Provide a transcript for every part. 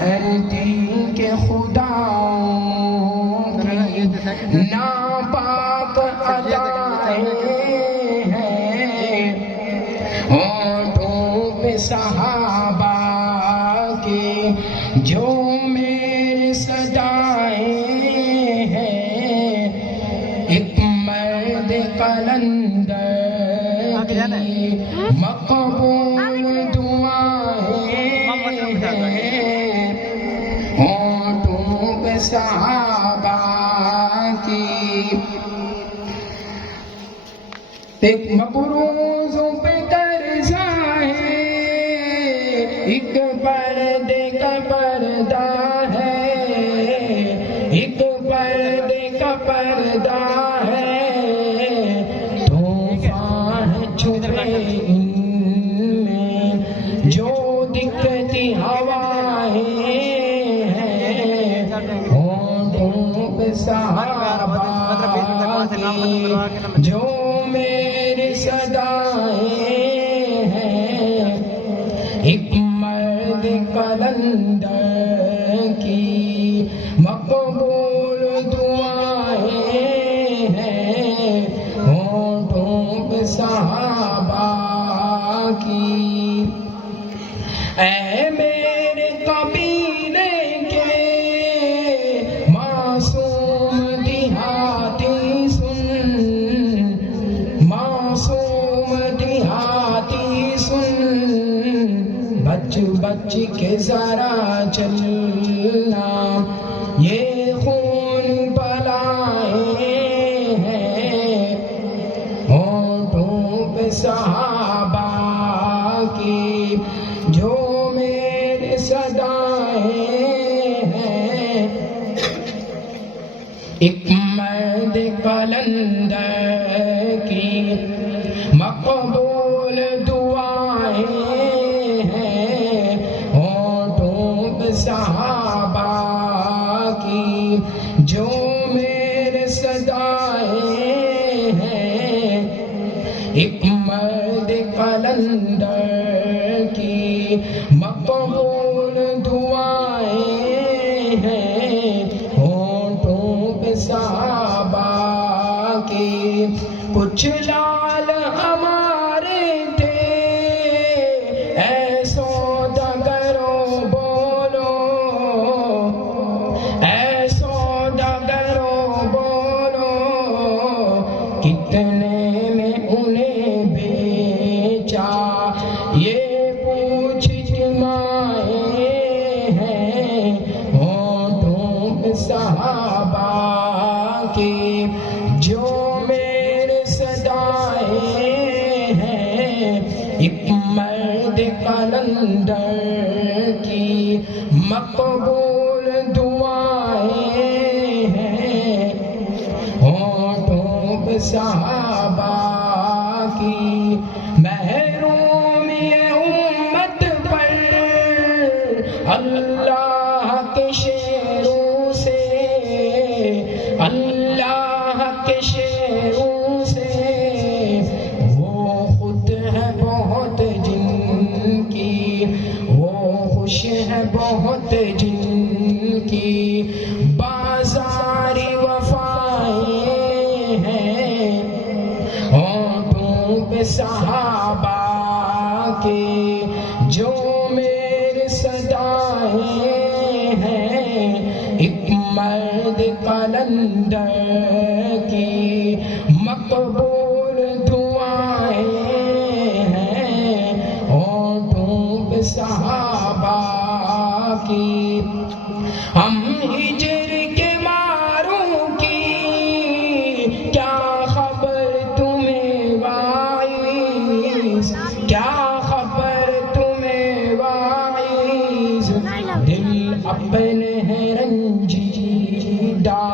دھرتی کے خداؤں کی ناپاک ادائیں ہیں، ہونٹوں پہ صحابہ کی جو میرے صدائیں ہیں، ایک مرد قلندر کی مقبول دعائیں ہیں، ہونٹوں پہ صحابہ کی ایک مقروضوں پہ قرضہ ہے، ایک پردے کا پردہ ہے، ایک پردے کا پردہ ہے، طوفان چھپے ان میں جو دکھتی ہوائیں ہیں، ہونٹوں پہ صحابہ کی جو میری صدائیں ہیں، ایک مرد قلندر کی مقبول دعائیں ہیں، ہونٹوں پہ صحابہ کی۔ اے میرے قبیلے کے معصوم دیہاتی سن، معصوم دیہاتی سن، بچ بچ کے ذرا چلنا، یہ خون بلائیں ہیں، ہونٹوں پہ صحابہ کی جو میرے صدائیں ہیں، ایک مرد قلندر کی مقبول دعائیں ہیں، ہونٹوں پہ صحابہ کی جو میرے صدائیں ہیں، ایک مرد قلندر کی مقبول دعائیں ہیں، ہونٹوں پہ صحابہ کی۔ کچھ لال ہمارے تھے، اے سوداگروں بولو، اے سوداگروں بولو، کتنے میں انہیں بیچا، یہ پوچھ جمائیں ہیں، ہونٹوں پہ صحابہ کی جو میرے صدائیں ہیں، ایک مرد قلندر کی مقبول دعائیں ہیں، ہونٹوں پہ صحابہ کی۔ محروم یہ امت پر اللہ کے شیروں سے، اللہ کے شیروں سے، وہ خود ہے بہت جن کی، وہ خوش ہے بہت جن کی، بازاری وفائیں ہیں، ہونٹوں پہ صحابہ کے جو میرے صدائیں ہیں، ایک مرد قلندر کی مقبول دعائیں ہیں، ہونٹوں پہ صحابہ کی۔ ہم ہجر کے ماروں کی کیا خبر تمہیں واعظ، کیا خبر تمہیں واعظ، دل اپنے ہے رنجیدہ،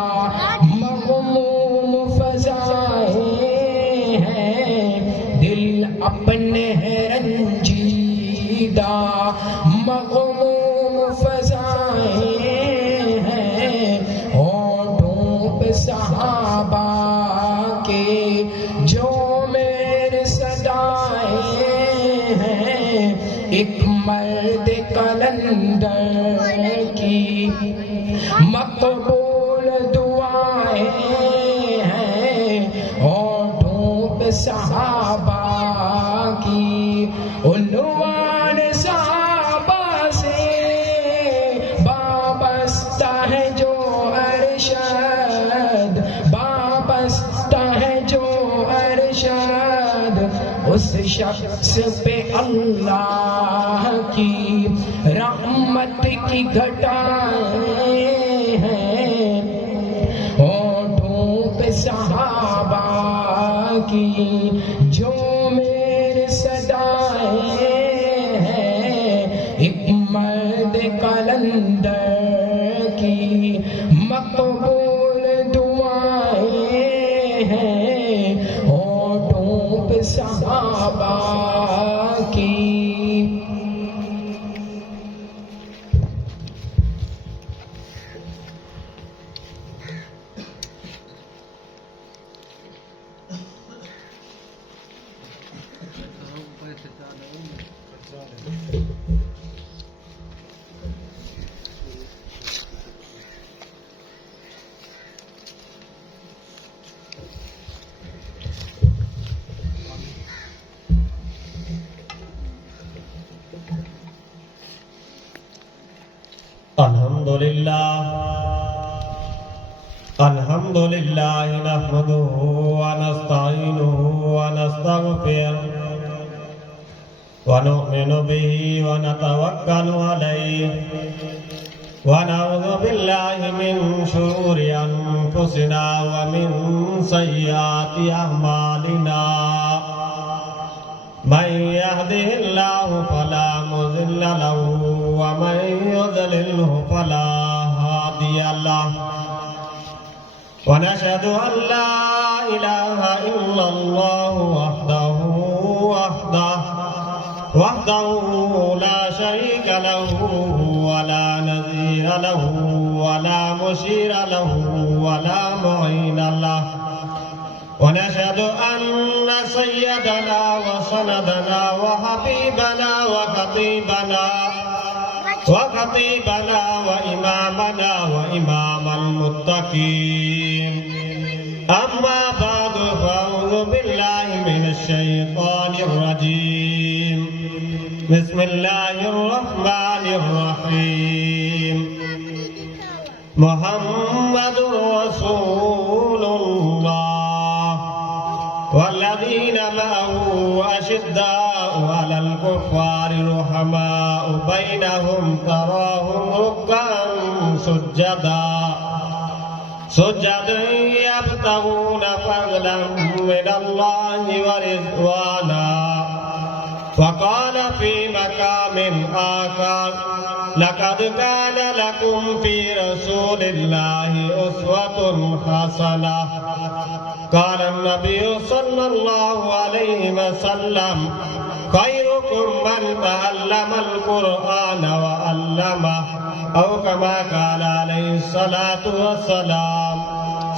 مغموم فضائیں ہیں، دل اپنے ہے رنجیدہ، مغموم فضائیں ہیں، ہونٹوں پہ صحابہ کے جو میرے صدائیں ہیں، ایک مرد قلندر مقبول دعائیں ہیں ہونٹوں پہ صحابہ کی، عنوان صحابہ سے وابستہ ہے جو ارشاد، وابستہ ہے جو ارشاد، اس شخص پہ اللہ کی رحمت کی گھٹائیں ہیں ہونٹوں پہ صحابہ کی، جو میرے صدائیں ہیں ایک مرد قلندر کی، مقبول دعائیں ہیں ہونٹوں پہ صحابہ کی۔ الحمد لله نحمده ونستعينه ونستغفره ونؤمن به ونتوكل عليه ونعوذ بالله من شرور أنفسنا ومن سيئات أعمالنا، من يهده الله فلا مضل له ومن يضلله فلا هادي له، ونشهد أن لا إله إلا الله وحده لا شريك له ولا نظير له ولا مشير له ولا معين له، ونشهد أن سيدنا وسندنا وحبيبنا وخطيبنا وإمامنا وإمام المتقين، أما بعد فأعوذ بالله من الشيطان الرجيم، بسم الله الرحمن الرحيم، محمد رسول الله والذين معه أشداء على الكفار رحماء بينهم، تراهم ركعا سجدا يبتغون فضلا من الله ورضوانا، وقال في مقام آخر لقد كان لكم في رسول الله أسوة حسنة، قال النبي صلى الله عليه وسلم خيركم من تعلم القرآن وعلمه، أو كما قال عليه الصلاة والسلام،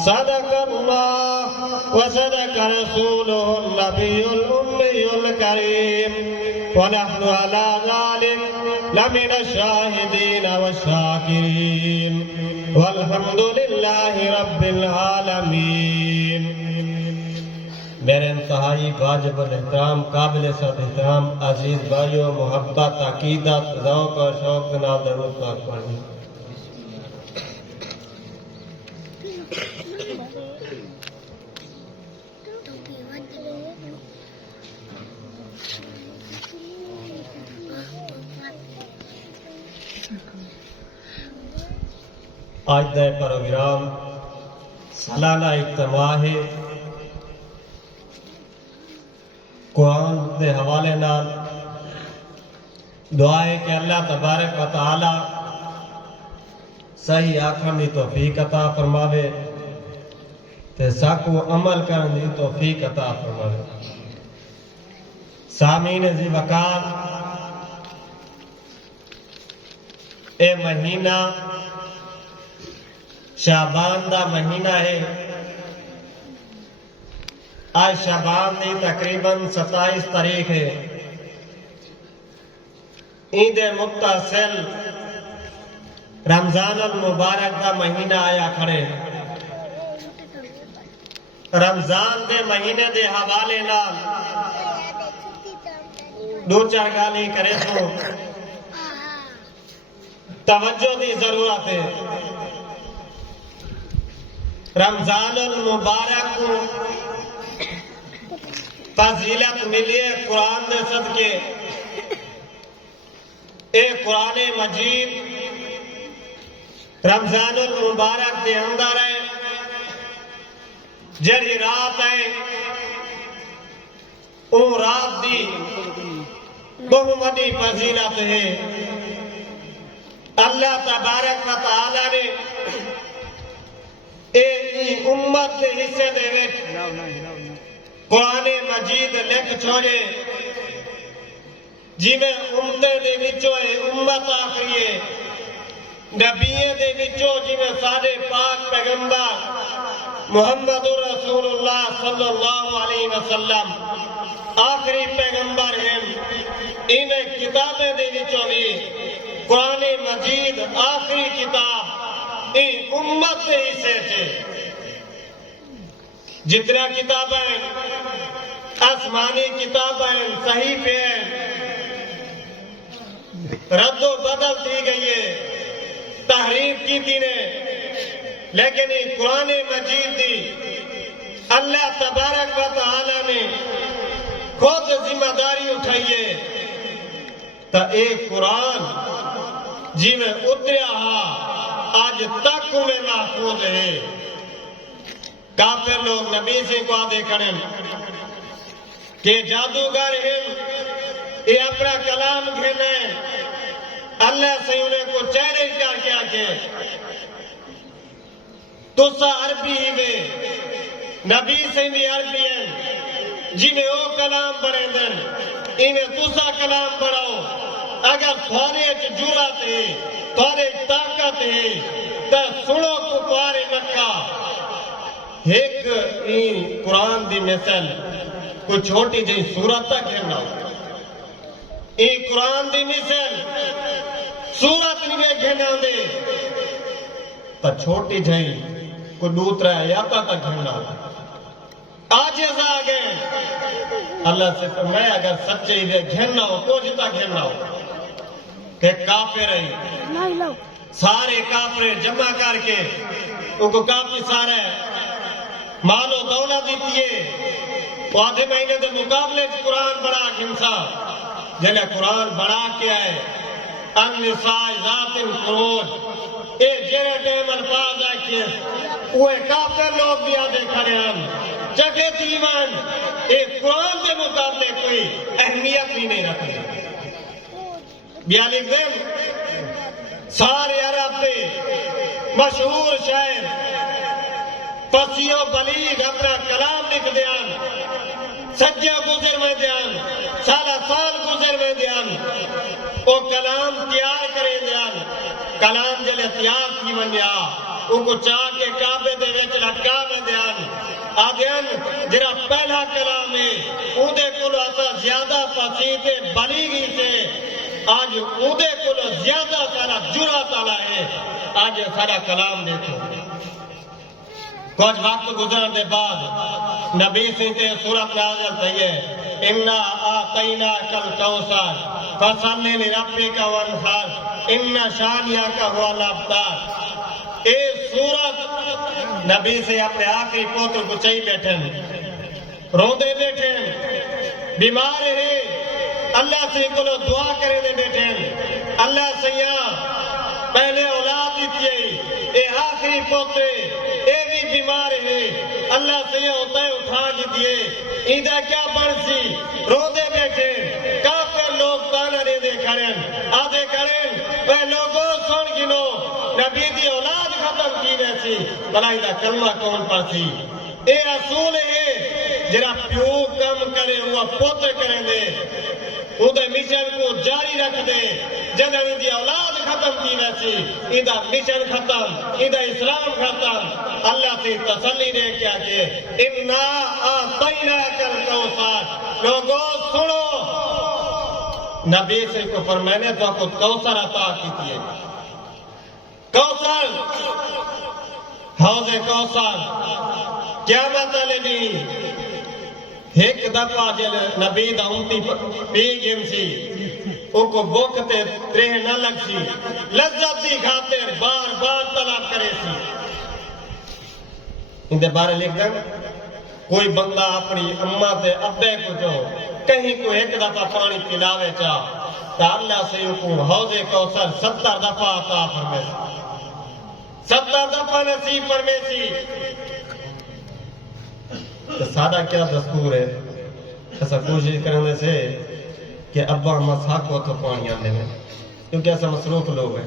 صدق الله وصدق رسوله النبي الأمي الكريم، ونحن على ذلك لمن الشاهدين والشاكرين، والحمد لله رب العالمين۔ میرے انتہائی واجب الاحترام، قابل صد احترام عزیز بھائیوں، محبت، عقیدت، ذوق اور شوق کے نام درود پاک پڑھیں۔ آج دا پروگرام سالانہ اجتماع ہے، قرآن کے حوالے نال دعا ہے کہ اللہ تبارک و تعالی صحیح آکھن دی توفیق عطا فرماوے تے ساکو عمل کرن دی توفیق عطا فرماوے۔ سامعین ذی وقار، اے مہینہ شعبان دا مہینہ ہے، آج شعبان دی تقریباً 27 تاریخ ہے۔ عید متصل رمضان المبارک دا مہینہ آیا کھڑے رمضان دے مہینے دے حوالے نال دو چار گالی کرے تو توجہ دی ضرورت ہے رمضان المبارک کو فضیلت ملی ہے قرآن دے صدقے اے قرآن مجید رمضان المبارک دے اندر ہے جڑی رات ہے او رات دی بہت بڑی فضیلت ہے اللہ تبارک و تعالی نے اے امت دے حصے دے وچ قرآن مجید لکھ چھوڑے جی میں امتے دے وچوں امت آخری ہے نبیے دے وچوں جی میں سارے پاک پیغمبر محمد رسول اللہ صلی اللہ علیہ وسلم آخری پیغمبر ہیں انہیں کتابیں دے وچوں بھی قرآن مجید آخری کتاب ان امت دے حصے چھے جتنا کتابیں آسمانی کتابیں صحیح پہ ہیں رد و بدل دی گئی ہے تحریف کی دی نے لیکن یہ قرآن مجید دی اللہ تبارک و تعالی نے خود ذمہ داری اٹھائیے تا ایک قرآن جی میں اتریا ہاں آج تک میں محفوظ ہے کافر لوگ نبی سے کو آدھے کریں کہ جادوگر ہیں یہ اپنا کلام گھنے اللہ سے انہیں کو چہرے کیا کیا کہ تو سا عربی ہی میں نبی سے بھی عربی ہیں جنہیں وہ کلام بڑھیں دن انہیں تو سا کلام بڑھاؤ اگر تھوڑے جرات ہے تھوڑے طاقت ہے تو سنو کفار مکہ ایک این قرآن دی مثل کوئی چھوٹی جی سورت تک گھرنا این قرآن دی مثل سورت نہیں گھرنا دے تو چھوٹی جی کوئی دوسرا آیاتہ تک گھرنا آجز آگئے اللہ سے فرمائے اگر سچے ہی گھرنا ہو کچھ تک گھرنا ہو کہ کافر ہے سارے کافر جمع کر کے ان کو کافی سارے مال و دولت دیتی ہے وہ آدھے مہینے دے مقابلے قرآن بڑھا گھنسا جنہیں قرآن بڑھا کیا ہے النساء ذات الفروج اے جیرے ٹیم الفاظ آئے وہ کافر لوگ بھی آدھے کھڑے ہم جگہ دیوان اے قرآن دے مقابلے کوئی اہمیت بھی نہیں رکھتے بیالک دیم سارے عرب دے مشہور شاعر فصیح و بلیغ اپنا کلام لکھ دیان سجہ گزر میں دیان سالہ سال گزر میں دیان وہ کلام تیار کرے دیان کلام جلے تیار کی من دیا ان کو چاہ کے کعبے دے ویچ لٹکا میں دیان آدھیان جرا پہلا کلام ہے اودے کلو ایسا زیادہ فصیح بلیغی سے آج اودے کلو زیادہ سارا جرا تالا ہے آج سارا کلام دیکھو کچھ وقت گزرن دے بعد نبی سنتے سورت نازل تھی ہے اِنَّا آتَيْنَاكَ الْكَوْثَرَ فَصَلِّ لِرَبِّكَ وَانْحَرْ اِنَّ شَانِئَكَ هُوَ الْأَبْتَرُ اے سورت نبی سے اپنے آخری پوتر کو چاہی بیٹھیں روندے بیٹھیں بیمار ہے اللہ سے کلو دعا کرے دے بیٹھیں اللہ سے یہاں پہلے اولاد دیتی ہے اے آخری پوتر اے بھی بیمار ہے اللہ سے یہ ہوتا ہے اٹھا دیئے ایدہ کیا برسی رو دے بیٹھے کافر لوگ تانا دے دے کریں آدھے کریں اے لوگوں سن گنو نبی دی اولاد ختم کی ویسی بلا ایدہ کلمہ کون پرسی اے اصول ہے جرا پیو کم کرے ہوا پوتے کریں دے ادھے مشن کو جاری رکھ دے جنہاں دی اولاد ختم کی ویسی ادھا مشن ختم ادھا اسلام ختم اللہ سے تسلی دے کیا کہ اِنَّا آتَيْنَاكَ الْكَوْثَرَ لوگوں سنو نبی سے کو فرمانے تو کچھ کوثر عطا کی تھی کوثر حوض کوثر قیامت والے ڈی ایک دفعہ جل نبی دا امتی پی گیم سی ان کو بھوک تے ترہ نہ لگ سی لذت دی خاطر بار بار طلب کرے سی ان دے بارے لکھ دیں کوئی بندہ اپنی اماں تے ابے کو جو کہیں کو ایک دفعہ پانی پلاوے چاہ تا اللہ سے ان کو حوض کوثر 70 دفعہ عطا فرمائے 70 دفعہ نصیب فرمائے سی تو سادہ کیا دستور ہے ایسا کوشش کرنے سے کہ ابا مسا کو تو پانی آنے میں کیونکہ ایسا مصروف لوگ ہیں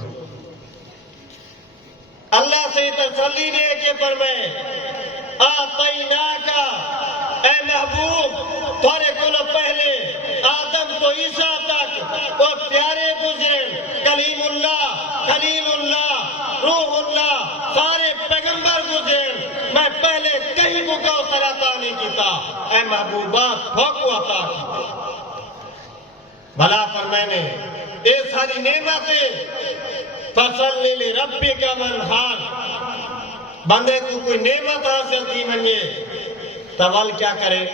اللہ سے تسلی دے کے فرمائے آتیناکا اے محبوب تھوڑے کلو پہلے آدم تو عیسیٰ تک وہ پیارے گزرے کلیم اللہ خلیل اللہ روح اللہ سارے پیغمبر گزرے میں پہلے کہیں کو کوثر عطا نہیں کیتا اے محبوبات بھوکو عطا کیتا بھلا فرمائے نے اے ساری نعمتیں فصلی لربک منحار بندے کو کوئی نعمت حاصل کی منگے تول کیا کرے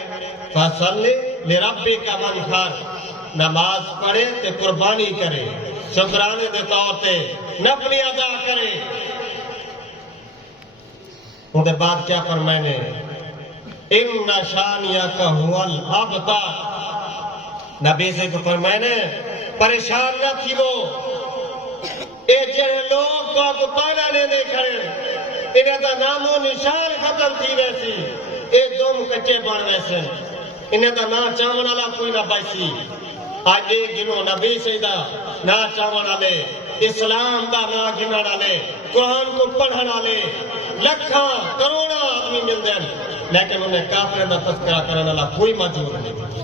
فصلی لربک منحار نماز پڑھے تے قربانی کرے شکرانے دے طور تے نفلی ادا کرے ان دے بعد کیا فرمائے نے ان شانیک هو الابتر نبی سے کو فرمائے نے پریشان نہ تھی وہ اے جہے لوگ کو آپ پانا لینے کھڑے انہیں دا نام و نشان ختم تھی ویسی اے دوم کچے بن ویسے انہیں دا نا چاون والا کوئی نہ بیسی آج ایک گنو نبی سیدہ نا چاون والے اسلام دا نا گنن والے قرآن کو پڑھن والے لکھاں کروڑا آدمی مل دیں لیکن انہیں کافر دا تذکرہ کرنے والا کوئی موجود نہیں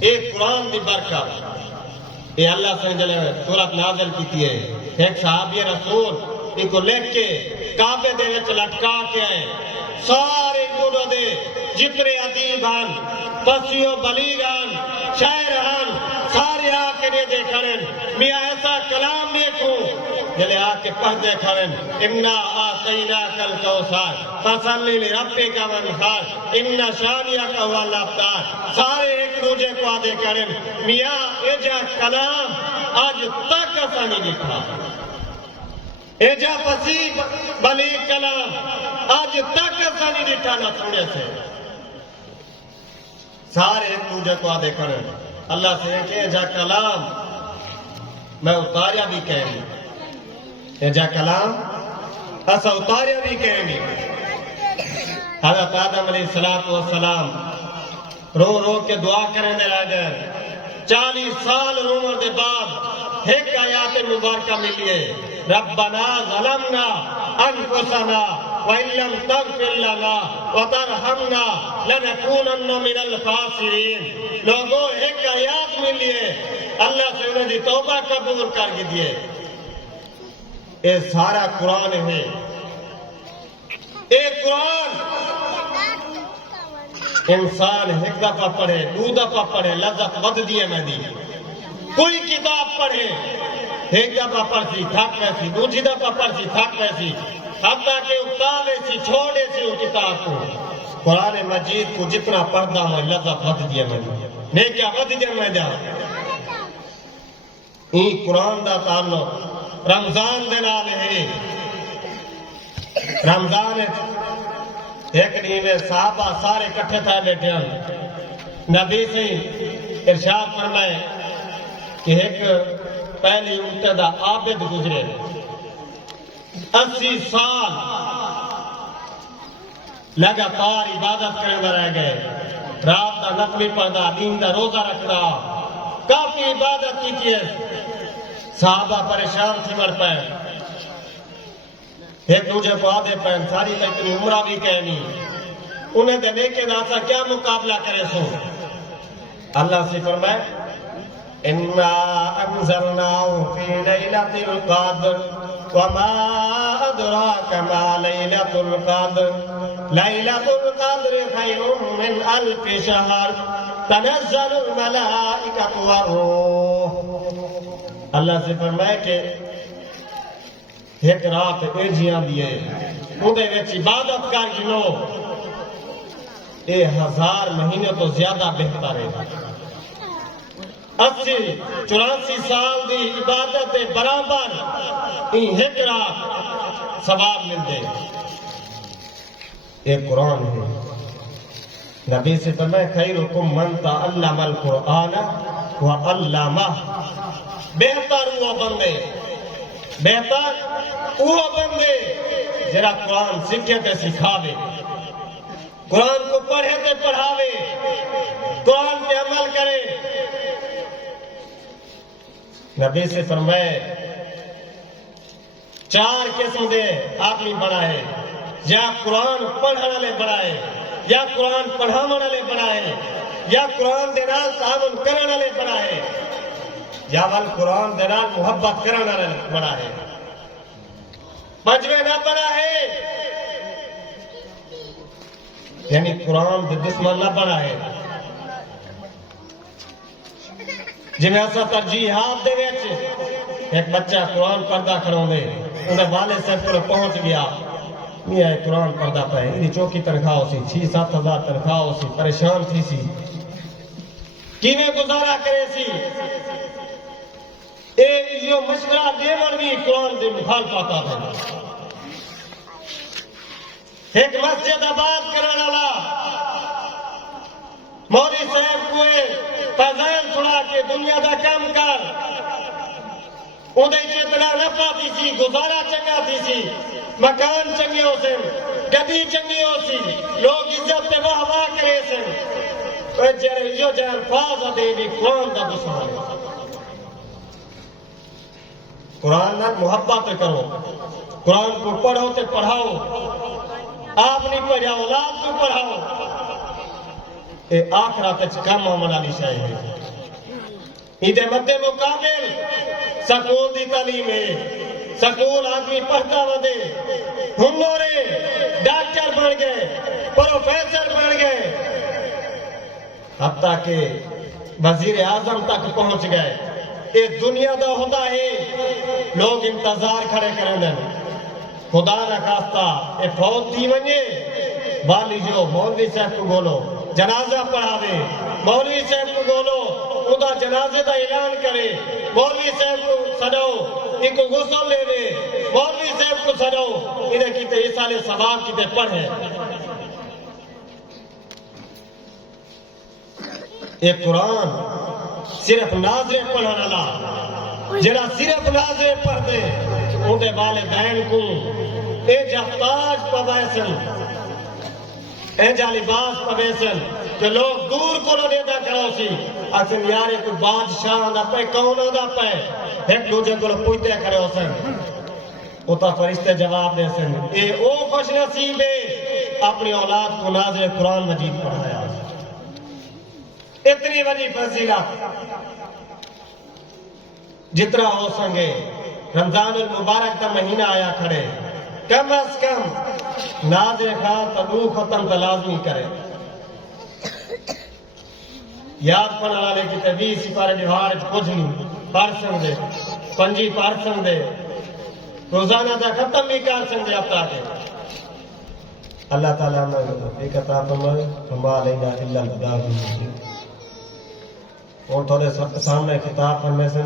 ایک قرآن دی برکت یہ اللہ سے جلے سورت نازل کی ہے ایک صحابی رسول ان کو لکھ کے کعبے دے وچ لٹکا کے آئے سارے گوڑوں دے جتنے ادیب ہن فصیح و بلیغ ہن شاعر ہن سارے آ کے دے کھڑے میاں ایسا کلام دیکھوں جلے آ کے پڑھ دے کھڑے انا آتیناک الکوثر فصلی لربک منحار ان شانیک هو الابتر سارے ایک دوسرے کو آدھے کھڑے میاں یہ جا کلام آج تک ایسا نہیں لکھا یہ جا فصیح بلیغ کلام آج تک ایسا نہیں لکھا نہ سنے سے سارے ایک دوسرے کو آدھے کھڑے اللہ سے کہ جا کلام میں اتاریا بھی کہیں گی جا کلام ایسا اتاریا بھی کہیں گی حضرت آدم علیہ السلام رو رو کے دعا کریں دے رہ گئے 40 سال رونے دے بعد ایک آیات مبارکہ ملیے ربنا ظلمنا انفسنا وَإِن لَّمْ تَغْفِرْ لَنَا وَتَرْحَمْنَا لَنَكُونَنَّ مِنَ الْخَاسِرِينَ لوگوں ایک آیات ملیے اللہ سے انہیں دی توبہ قبول کر کے دیے اے سارا قرآن ہے اے قرآن انسان ایک دفعہ پڑھے 2 دفعہ پڑھے لذت ود دیے میں دی کوئی کتاب پڑھے ایک دفعہ پڑھتی تھک پیسی دوسری دفعہ پڑھتی تھک پیسی حتیٰ کہ اتاوے سی چھوڑے سی وہ کتاب کو قرآن مجید کو جتنا پڑھتا ہوں لذت ود دیے میں دی نیکیا ود دیے میں دا این قرآن دا تعلق رمضان دے نال ہے رمضان ایک نیوے صحابہ سارے کٹھے تھا بیٹھے ہیں نبی سے ارشاد فرمائے کہ ایک پہلی امتدہ عابد گزرے 80 سال لگاتار عبادت کرنے رہ گئے رات کا نفلی پڑھنا دین کا روزہ رکھنا کافی عبادت کی تھی صحابہ پریشان تھی مر پائے ایک دوسرے کو آدھے پہن ساری تک اتنی عمرہ بھی کہنی انہیں دینے کے ناسا کیا مقابلہ کرے سو اللہ سے فرمائے اِنَّا أَنزَلْنَاهُ فِي لَيْلَةِ الْقَدْرِ وَمَا أَدْرَاكَ مَا لَيْلَةُ الْقَدْرِ لَيْلَةُ الْقَدْرِ خَيْرٌ مِّنْ أَلْفِ شَهْرٍ تَنَزَّلُ الْمَلَائِكَةُ وَالرُّوحُ اللہ سے فرمائے کہ ایک رات اے جیاں دیئے اندے وچ عبادت کر گنو اے 1000 مہینے تو زیادہ بہتر ہے 80-84 سال دی عبادت دے برابر این ایک رات ثواب مل دے یہ قرآن ہے نبی سے فرمایا خیرکم من تعلم القرآن وعلمہ بہتر وہ بندے جڑا قرآن سکھے تے سکھاوے قرآن کو پڑھے تے پڑھاوے قرآن پہ عمل کرے نبی سے فرمائے 4 قسم دے آدمی بڑا ہے یا قرآن پڑھنے والے بڑا ہے یا قرآن پڑھاون والے بڑا ہے یا قرآن دے نال تعاون کرن والے بڑا ہے یا ول قرآن دے نال محبت کرن والے بڑا ہے پنجویں نہ بڑا ہے یعنی قرآن دے دشمن نہ بڑا ہے جنہیں ایسا ترجیحات دے وچ ایک بچہ قرآن پردہ کھڑوں دے انہیں والد صاحب کو پہنچ گیا یہ ہے قرآن پردہ پہ انہی چوکی تنخواہ ہو سی 6-7 ہزار تنخواہ ہو سی پریشان تھی سی کیویں گزارا کرے سی اے جو مشورہ دیون بھی قرآن دے مخالفت آتا ایک مسجد آباد کرنے والا مولوی صاحب کو پیزان چھڑا کے دنیا دا کام کر اندھے اتنا نفع تھی سی گزارا چنگا تھی سی مکان چنگے ہو سن گدی چنگی ہو سی لوگ عزت تے واہ واہ کرے سن جو جہاں الفاظ دے بھی قرآن دا دشمن ہے قرآن نال محبت کرو قرآن کو پڑھو تے پڑھاؤ آپ نہیں پڑھاؤ اولاد کو پڑھاؤ اے آخرت وچ کم آمن والی شے ہے ایدے مدے مقابل سکول دی تعلیم ہے سکول آدمی پڑھتا ودے ہنرے ڈاکٹر بن گئے پروفیسر بن گئے حتیٰ کہ وزیر اعظم تک پہنچ گئے یہ دنیا دا ہوتا ہے لوگ انتظار کھڑے کریں دیں خدا نہ خواستہ اے فوت دی ونجے والی جو مولوی صاحب کو بولو جنازہ پڑھاوے مولوی صاحب کو بولو خدا جنازے دا اعلان کرے مولوی صاحب کو سجاؤ ان کو غسل لے لے مولوی صاحب کو سجاؤ انہیں کیتے اس سالے ثواب کیتے پڑھے ایک قرآن صرف ناظرین پڑھنے والا جڑا صرف ناظرین پڑھ دے اندے والدین کو اے جفتاج پویسن اے جا لباس پویسن کہ لوگ دور کو نہ دیتا کرو سی اکثر یارے کوئی بادشاہ نہ پہ کون نہ پہ ایک دوجہ کو پوچھتے کھڑے ہو سن اتا فرشتے جواب دے سن اے او خوش نصیب ہے اپنی اولاد کو ناظر قرآن مجید پڑھایا اتنی بڑی فضیلت جتنا ہو سکے رمضان المبارک کا مہینہ آیا کھڑے کم از کم ناظر خان تبو ختم کا لازمی کرے یاد پڑھنے والے کی تبھی سپارے دیوار کچھ نہیں پڑھ سکتے پنجی پڑھ سکتے روزانہ کا ختم بھی کر سکتے اب تک اللہ تعالیٰ نے ایک عطا فرمائے وما علینا الا البلاغ المبین اور تھوڑے سامنے کتاب پڑھنے سے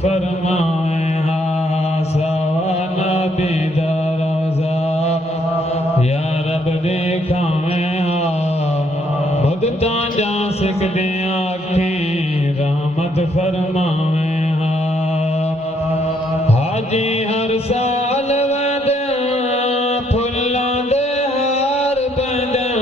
فرمائے ہاں سوانا بیدار روزہ یا رب دکھائیں ہاں مدتا جا سکتے آنکھیں رحمت فرمائیں ہاں حاجی ہر سال وداں پھلاں دے ہار بنداں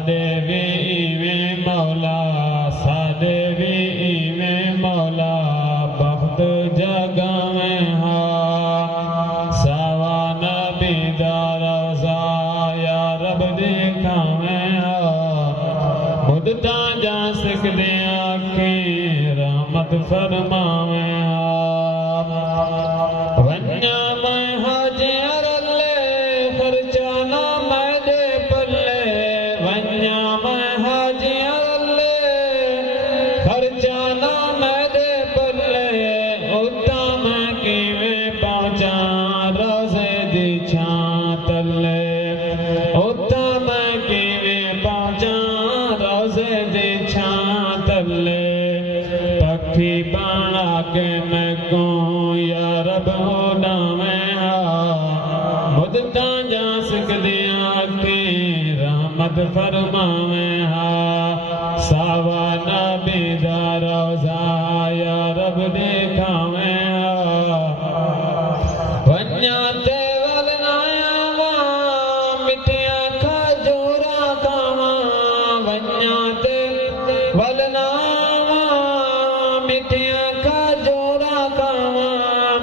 ساڈے بھی ایویں مولا ساڈے بھی ایویں مولا بخت جگاویں ہاں سوا نبی دا روضہ یا رب دکھاویں ہاں مدتاں جا سکدے آنکھیں رحمت فرماویں ونیا میں حاجر لے خرچہ نہ میں دے پلے ونیا میں حاجر لے خرچہ نہ میں دے پلے اتا میں کیویں پہنچاں روزے دی چھاں تلے اتا میں کیویں پہنچاں روزے دی چھاں تلے پکھی بنا کے میں کوں یا رب اڈاویں ہاں مدتاں جا سکدیاں کہ رحمت فرماویں ہاں ساوا نبی دا روضہ یا رب دکھاویں ہاں ونیا تے ولنا آواں مٹھیاں کھجوراں کھاواں ونیا تے ولنا آواں مٹھیاں کھجوراں کھاواں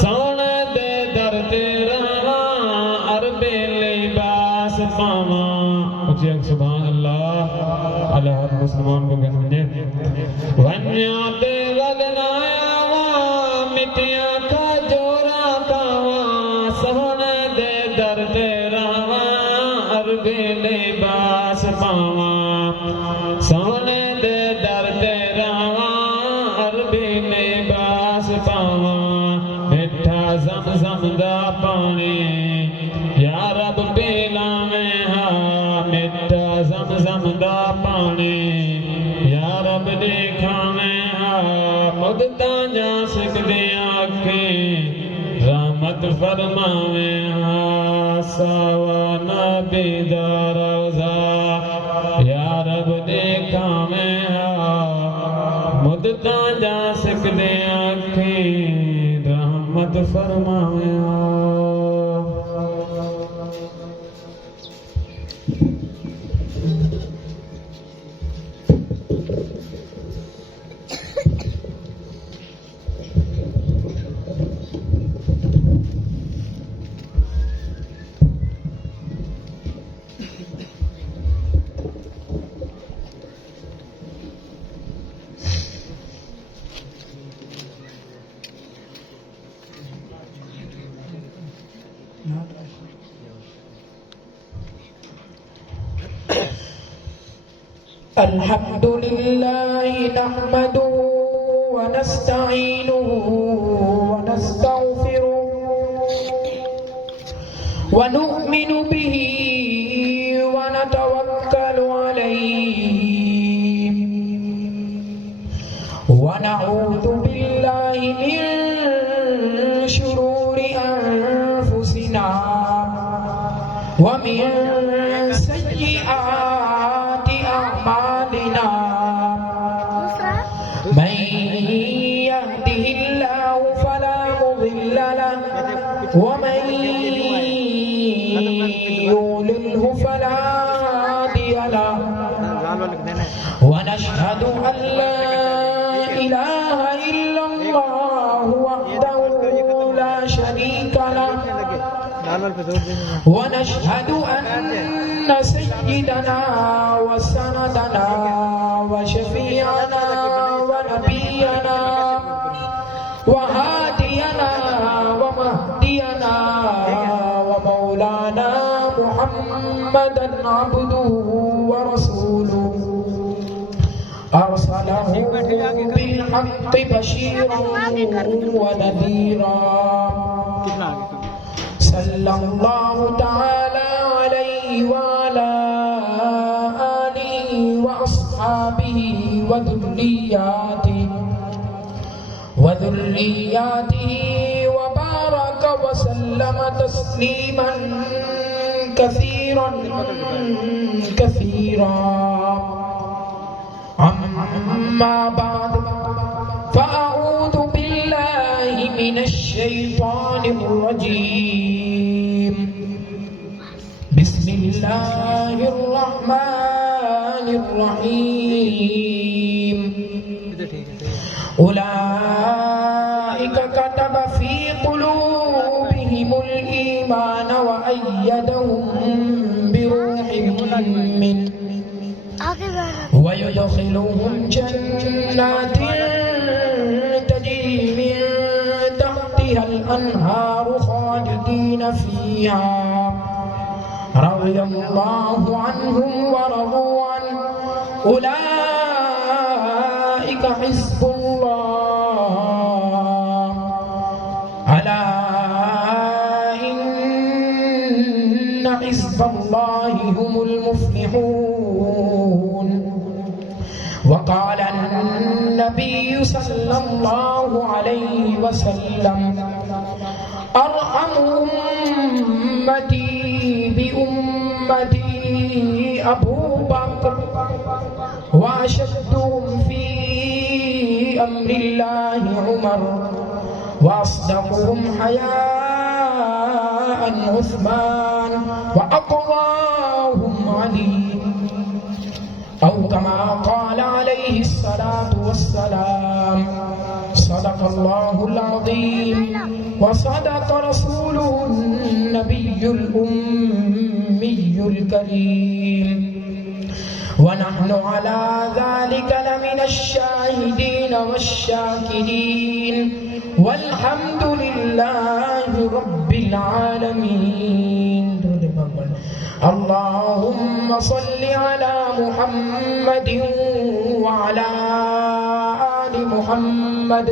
سونے دے در تے رہواں عربی لباس پاواں اچھی سبحان اللہ اللہ ہر مسلمان کو کہنے ونیا تے ولنا آواں مٹھیاں کھجوراں کھاواں سونے دے در تے رہواں عربی لباس پاواں سونے دے در تے رہواں عربی لباس پاواں میٹھا زمزم دا پانی یا رب پلاویں ہاں میٹھا زمزم دا پانی یا رب دکھاویں ہاں مدتاں جا سکدیاں آنکھیں رحمت فرماویں ہاں سوا نبی دا روضہ یا رب دکھاویں ہاں مدتاں جا سکدیاں آنکھیں رحمت فرماویں ہاں الحمد لله نحمده ونستعينه ونستغفره ونؤمن به ونتوكل عليه ونعوذ بالله من شرور أنفسنا ومن سيئات أعمالنا من يهده الله فلا مضل له ومن يضلله فلا هادي له ونشهد أن لا إله إلا الله وحده لا شريك له ونشهد أن سيدنا وسندنا وشفيعنا ونبينا وهادينا ومهدينا ومولانا محمدا عبده ورسوله أرسله بالحق بشيرا ونذيرا صلى الله تعالى عليه وعلى آله وأصحابه وذرياته وبارك وسلم تسليما كثيرا أما بعد فأعوذ بالله من الشيطان الرجيم بسم الله الرحمن الرحيم أولئك كتب في قلوبهم الإيمان وأيدهم بروح منه ويدخلهم جنات تجري من تحتها الأنهار خالدين فيها رضي الله عنهم ورضوا عنه أولئك حزب الله ألا إن حزب الله هم المفلحون. وقال النبي صلى الله عليه وسلم أرحم أمتي بأمتي أبو بكر وأشدهم في أمر الله عمر وأصدقهم حياء عثمان وأقواهم علي أو كما قال عليه الصلاة والسلام. صدق الله العظيم وصدق رسوله النبي الأمي الكريم ونحن على ذلك لمن الشاهدين والشاكرين والحمد لله رب العالمين. اللهم صل على محمد وعلى آل محمد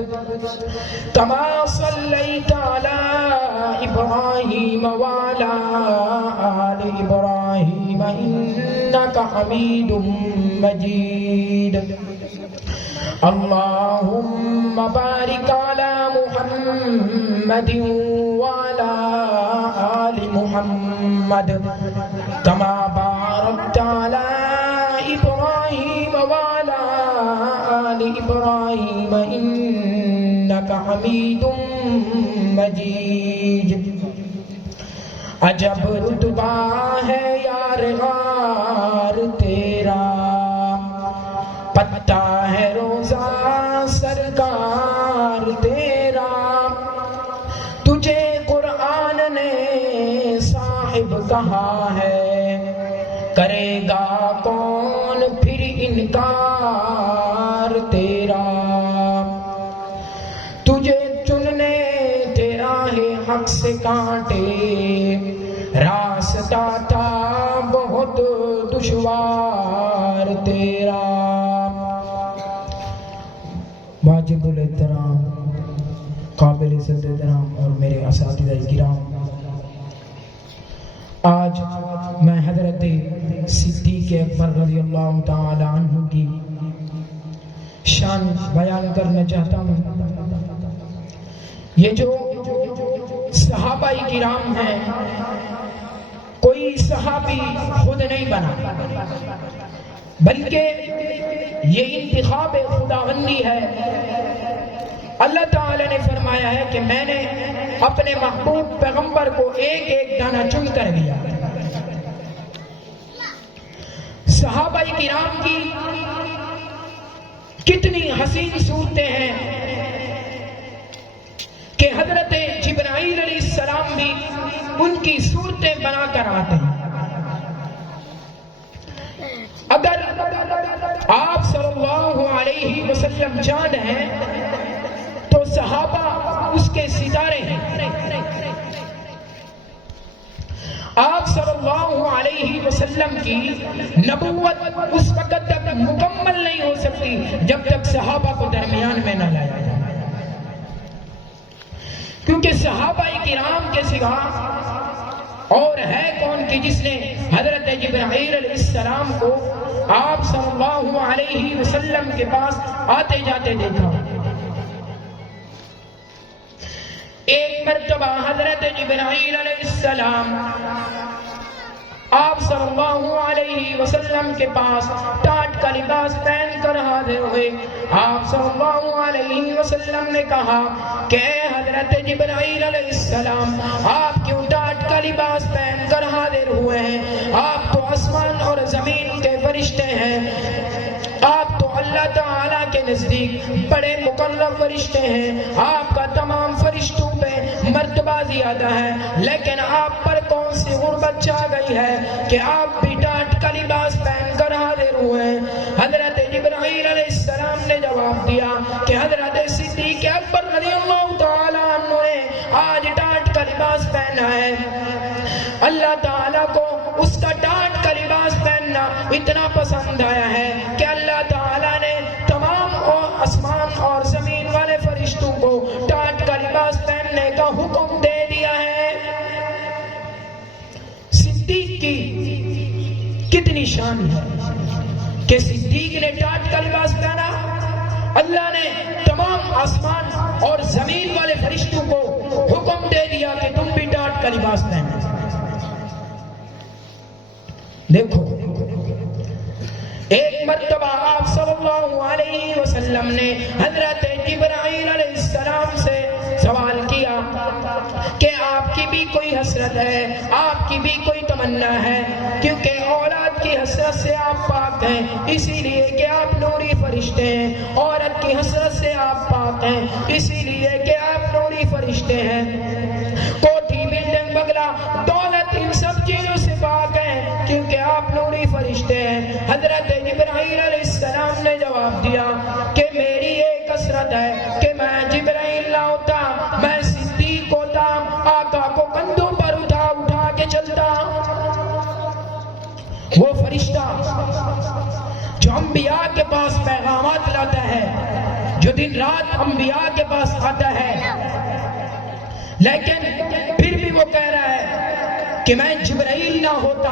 كما صليت على إبراهيم وعلى آل إبراهيم إنك حميد مجيد. اللهم بارك على محمد وعلى آل محمد كما باركت على إبراهيم وعلى آل إبراهيم إنك حميد مجيد. عجب رتبہ ہے یار غار تیرا، پتا ہے روزہ سرکار تیرا، تجھے قرآن نے صاحب کہا ہے، کرے گا کون پھر انکار تیرا، تجھے چننے تیرا ہے حق سے کانٹے، راستہ تھا بہت دشوار تیرا. واجب الاحترام قابل عزت احترام اور میرے اساتذہ کرام، آج میں حضرت صدیق اکبر رضی اللہ تعالی عنہ کی شان بیان کرنا چاہتا ہوں. یہ جو صحابہ کرام ہیں، کوئی صحابی خود نہیں بنا، بلکہ یہ انتخاب خداوندی ہے. اللہ تعالی نے فرمایا ہے کہ میں نے اپنے محبوب پیغمبر کو ایک ایک دانہ چن کر دیا. صحابہ کرام کی کتنی حسین صورتیں ہیں کہ حضرت جبرائیل علیہ السلام بھی ان کی صورتیں بنا کر آتے ہیں. اگر آپ صلی اللہ علیہ وسلم چاند ہیں تو صحابہ اس کے ستارے ہیں. آپ صلی اللہ علیہ وسلم کی نبوت اس وقت تک مکمل نہیں ہو سکتی جب تک صحابہ کو درمیان میں نہ لایا جائے، کیونکہ صحابہ کرام کے سوا اور ہے کون کہ جس نے حضرت جبرائیل علیہ السلام کو آپ صلی اللہ علیہ وسلم کے پاس آتے جاتے دیکھا. ایک مرتبہ حضرت جبرائیل علیہ السلام آپ صلی اللہ علیہ وسلم کے پاس ٹاٹ کا لباس پہن کر حاضر ہوئے. آپ صلی اللہ علیہ وسلم نے کہا کہ اے حضرت جبرائیل علیہ السلام، آپ کیوں ٹاٹ کا لباس پہن کر حاضر ہوئے ہیں؟ آپ تو آسمان اور زمین کے فرشتے ہیں، نزدیک بڑے مقرب فرشتے ہیں، آپ کا تمام فرشتوں پہ مرتبہ زیادہ ہے، لیکن آپ پر کون سی غربت چھا گئی ہے کہ آپ بھی ٹاٹ کا لباس پہن کر حاضر ہوئے ہیں؟ حضرت جبرائیل علیہ السلام نے جواب دیا کہ حضرت صدیق اکبر رضی اللہ تعالیٰ عنہ نے آج ٹاٹ کا لباس پہنا ہے۔ اللہ تعالیٰ کو اس کا ٹاٹ کا لباس پہننا اتنا پسند آیا ہے کہ اللہ تعالیٰ نے تمام آسمان اور زمین والے فرشتوں کو ٹاٹ کا لباس پہننے کا حکم دے دیا ہے۔ صدیق کی کتنی شان ہے کہ صدیق نے ٹاٹ کا لباس پہنا، اللہ نے تمام آسمان اور زمین والے فرشتوں کو حکم دے دیا کہ تم بھی ٹاٹ کا لباس پہنو۔ دیکھو ایک مرتبہ آپ صلی اللہ علیہ وسلم نے حضرت جبرائیل علیہ السلام سے سوال کیا کہ آپ کی بھی کوئی حسرت ہے، آپ کی بھی کوئی تمنا ہے، کیونکہ اولاد کی حسرت سے آپ پاک ہیں، اسی لیے کہ آپ نوری فرشتے ہیں، عورت کی حسرت سے آپ پاک ہیں، اسی لیے کہ آپ نوری فرشتے ہیں، کوٹھی بلڈنگ بگلا دولت ان سب چیزوں سے پاک ہیں کیونکہ آپ نوری فرشتے ہیں۔ حضرت جبرائیل علیہ السلام نے جواب دیا کہ میری ایک حسرت ہے کہ میں جبرائیل نہ ہوتا، میں صدیق ہوتا، آقا کو کندھوں پر اٹھا اٹھا کے چلتا۔ وہ فرشتہ جو انبیاء کے پاس پیغامات لاتا ہے، جو دن رات انبیاء کے پاس آتا ہے، لیکن پھر بھی وہ کہہ رہا ہے کہ میں جبرائیل نہ ہوتا،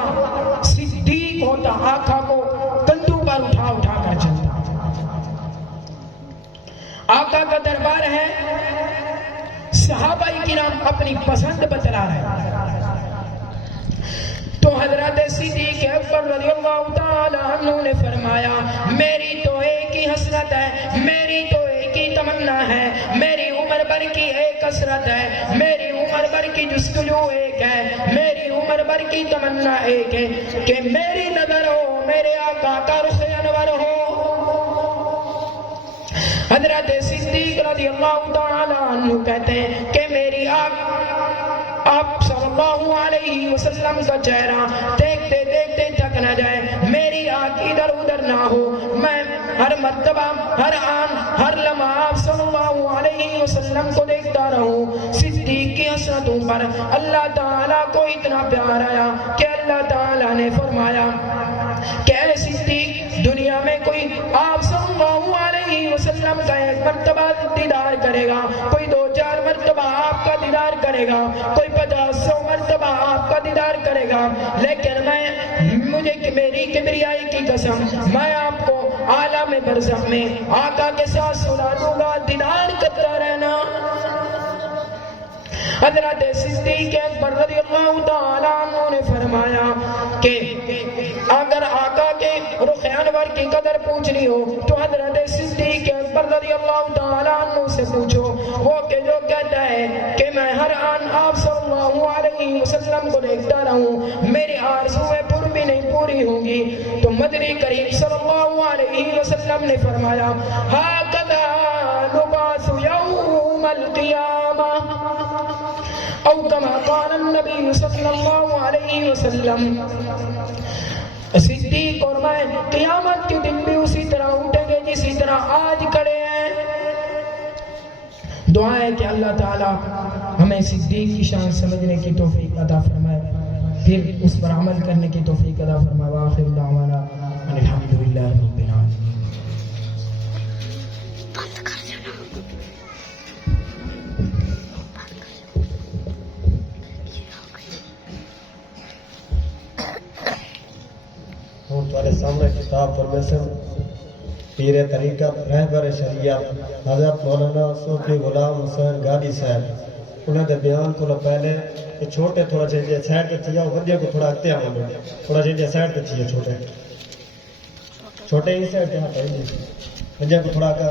صدیق ہوتا، آقا کو کندھوں پر اٹھا اٹھا کر چلتا۔ آقا کا دربار ہے، صحابہ کرام اپنی پسند بتلا رہے، تو حضرت صدیق اکبر رضی اللہ تعالی عنہ نے فرمایا میری تو ایک ہی حسرت ہے، میری تو ایک ہی تمنا ہے، میری عمر بھر کی ایک حسرت ہے، میری عمر بھر کی جستجو ایک ہے، میری عمر بھر کی تمنا ایک ہے کہ میری نظر ہو میرے آقا کا رخ انور ہو۔ حضرت صدیق رضی اللہ تعالی عنہ کہتے ہیں کہ میری آپ صلی اللہ علیہ وسلم کا چہرہ دیکھتے دیکھتے تھک نہ جائے، میری آنکھ ادھر ادھر نہ ہو، میں ہر مرتبہ ہر آن ہر لمحہ آپ صلی اللہ علیہ وسلم کو دیکھتا رہوں۔ صدیق کی حسرتوں پر اللہ تعالیٰ کو اتنا پیار آیا کہ اللہ تعالیٰ نے فرمایا کہ اے صدیق، دنیا میں کوئی آپ صلی اللہ علیہ وسلم کا ایک مرتبہ دیدار کرے گا، کوئی 2-4 مرتبہ آپ کا دیدار کرے گا، کوئی 50-100 مرتبہ آپ کا دیدار کرے گا، لیکن مجھے میری کبریائی کی قسم، میں آپ کو عالم برزخ میں آقا کے ساتھ سنا دوں گا، دیدار کرتا رہنا۔ حضرت صدیق اکبر رضی اللہ تعالیٰ عنہ نے فرمایا کہ اگر آقا کے رخ انور کی قدر پوچھنی ہو تو حضرت صدیق اکبر رضی اللہ تعالیٰ عنہ سے پوچھو، وہ کہ جو کہتا ہے کہ میں ہر آن آپ صلی اللہ علیہ وسلم کو دیکھتا رہوں، میری آرزویں پر بھی نہیں پوری ہوں گی، تو مدنی کریم صلی اللہ علیہ وسلم نے فرمایا ہاکذا نبعث یوم القیامہ، او کما قال النبی صلی اللہ علیہ وسلم۔ صدیق اور میں قیامت کے دن بھی اسی طرح اٹھیں گے جسی طرح آج کھڑے ہیں۔ دعا ہے کہ اللہ تعالیٰ ہمیں صدیق کی شان سمجھنے کی توفیق عطا فرمائے، پھر اس پر عمل کرنے کی توفیق عطا فرمائے۔ وآخر دعوانا ان الحمدللہ رب العالمین۔ تمہارے سامنے کتاب پرمیشن پیر طریقت رہبر شریعت حضرت مولانا صوفی غلام حسین گاڑی صاحب انہوں نے بیان کو پہلے چھوٹے تھوڑا چاہیے سائڈ پہ تھیا ودیا کو تھوڑا اگتے آنے تھوڑا چاہیے سائڈ پہ تھیا چھوٹے چھوٹے ہی سائڈ پہ ہاں ودیا کو تھوڑا کر